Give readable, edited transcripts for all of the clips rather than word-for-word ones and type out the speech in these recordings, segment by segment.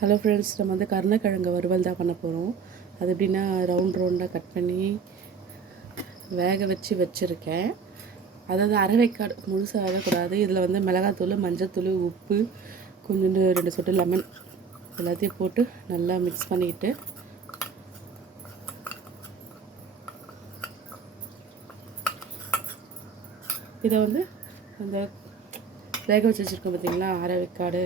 Hello friends, நம்ம வந்து கருணக்கிழங்கு வறுவல் தான் பண்ண போகிறோம். அது எப்படின்னா ரவுண்டாக கட் பண்ணி வேக வச்சுருக்கேன். அதாவது அரை வேக்காடு, முழுசாக வேகக்கூடாது. இதில் வந்து மிளகாத்தூள், மஞ்சத்தூள், உப்பு, கொஞ்சோண்டு 2 சொட்டு லெமன் எல்லாத்தையும் போட்டு நல்லா மிக்ஸ் பண்ணிக்கிட்டு இதை வந்து அந்த வேக வச்சு வச்சுருக்கோம் பார்த்திங்களா, அரை வேக்காடு,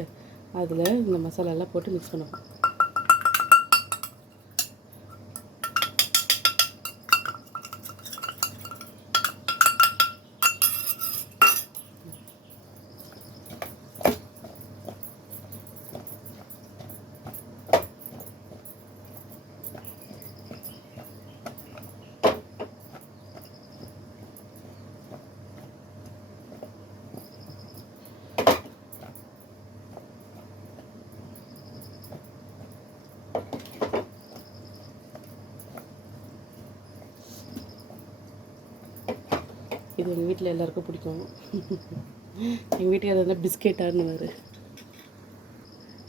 அதில் இந்த மசாலாலாம் போட்டு மிக்ஸ் பண்ணுவோம். இது எங்கள் வீட்டில் எல்லாருக்கும் பிடிக்கும். எங்கள் வீட்டுக்கு அது வந்து பிஸ்கெட்டானுவார்.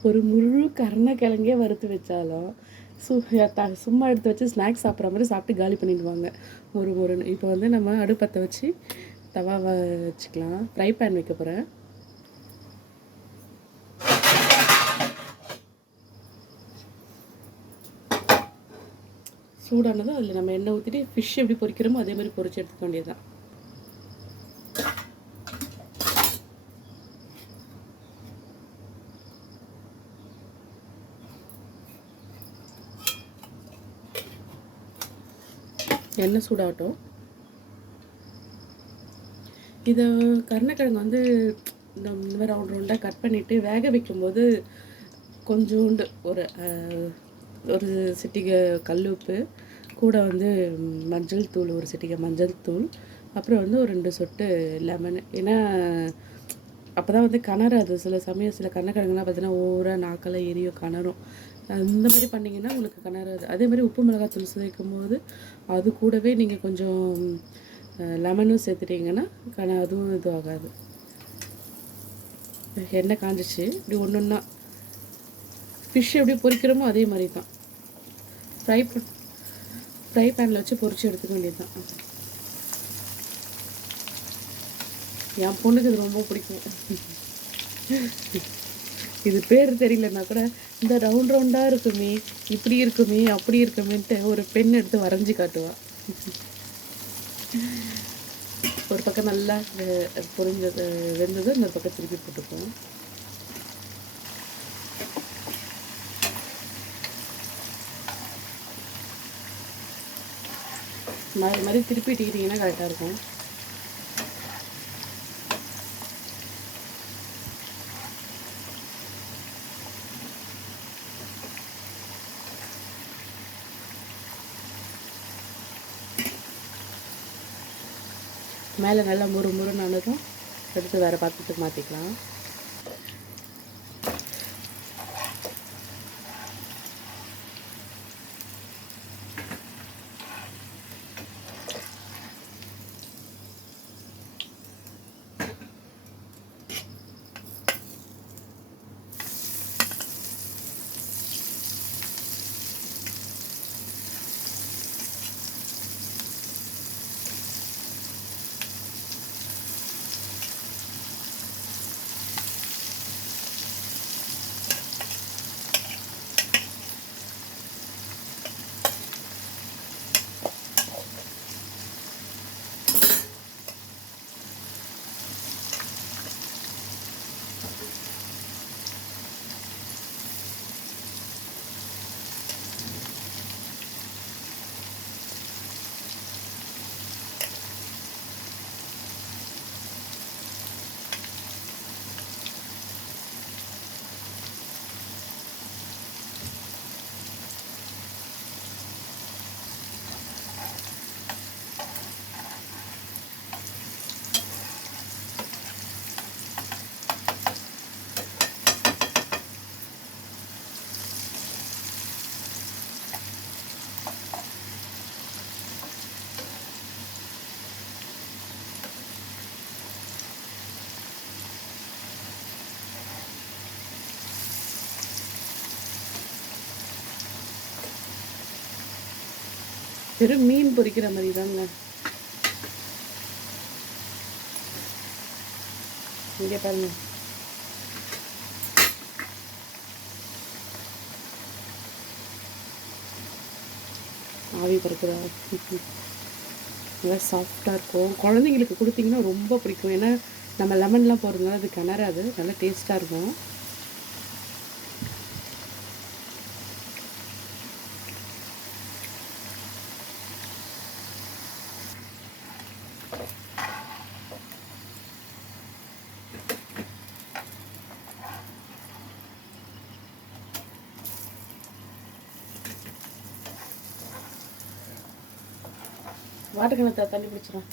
ஒரு முழு கருணக்கிழங்கே வறுத்து வச்சாலும் சும்மா எடுத்து வச்சு ஸ்நாக்ஸ் சாப்பிட்ற மாதிரி சாப்பிட்டு காலி பண்ணிடுவாங்க முறுன்னு. இப்போ வந்து நம்ம அடுப்பத்தை வச்சு தவாவை வச்சுக்கலாம். ஃப்ரை பேன் வைக்க போகிறேன். சூடானதும் அதில் நம்ம எண்ணெய் ஊற்றிட்டு ஃபிஷ் எப்படி பொரிக்கிறோமோ அதே மாதிரி பொரிச்சு எடுத்துக்க வேண்டியது தான். எண்ணெய் சூடாகட்டும். இதை கருணக்கிழங்கு வந்து இந்த மாதிரி ரவுண்டாக கட் பண்ணிவிட்டு வேக வைக்கும்போது கொஞ்சோண்டு ஒரு சிட்டிகை கல் உப்பு, கூட வந்து மஞ்சள் தூள், ஒரு சிட்டிகை மஞ்சள் தூள், அப்புறம் வந்து ஒரு 2 சொட்டு லெமனு. ஏன்னா அப்போ தான் வந்து கணராது. சில சமயம் சில கருணக்கிழங்குலாம் பார்த்தீங்கன்னா ஓவராக நாக்கெல்லாம் எரியும், கணரும். இந்த மாதிரி பண்ணிங்கன்னா உங்களுக்கு கணராது. அதே மாதிரி உப்பு மிளகாத்தூள் சேர்க்கும் போது அது கூடவே நீங்கள் கொஞ்சம் லெமனும் சேர்த்துட்டிங்கன்னா அதுவும் இது ஆகாது. எண்ணெய் காஞ்சிச்சு. இப்படி ஒன்று ஒன்றா ஃபிஷ் எப்படி பொரிக்கிறோமோ அதே மாதிரி தான் ஃப்ரை பேனில் வச்சு பொரிச்சு எடுத்துக்க வேண்டியது தான். என் பொண்ணுக்கு இது ரொம்ப பிடிக்கும். இது பேர் தெரியலன்னா கூட இந்த ரவுண்டாக இருக்குமே, இப்படி இருக்குமே, அப்படி இருக்குமேன்ட்டு ஒரு பென் எடுத்து வரைஞ்சி காட்டுவாள். ஒரு பக்கம் நல்லா பொரிஞ்சது வெந்தது, இன்னொரு பக்கம் திருப்பி போட்டுப்போம். மாதிரி மாதிரி திருப்பி இட்டிக்கிட்டிங்கன்னா கரெக்டாக இருக்கும். மேலே நல்லா முறுமுறுன்னு எடுத்து வேறு பாத்திரத்துக்கு மாற்றிக்கலாம். வெறும் மீன் பொரிக்கிற மாதிரி தாங்க. இங்கே பாருங்க, ஆவி பறக்குதா. நல்லா சாஃப்டாக இருக்கும். குழந்தைங்களுக்கு கொடுத்தீங்கன்னா ரொம்ப பிடிக்கும். ஏன்னா நம்ம லெமன்லாம் போடுறதுனால அது கிணறாது, நல்லா டேஸ்ட்டாக இருக்கும். வாட்டர் கிணத்துல தண்ணி பிடிச்சிடும்.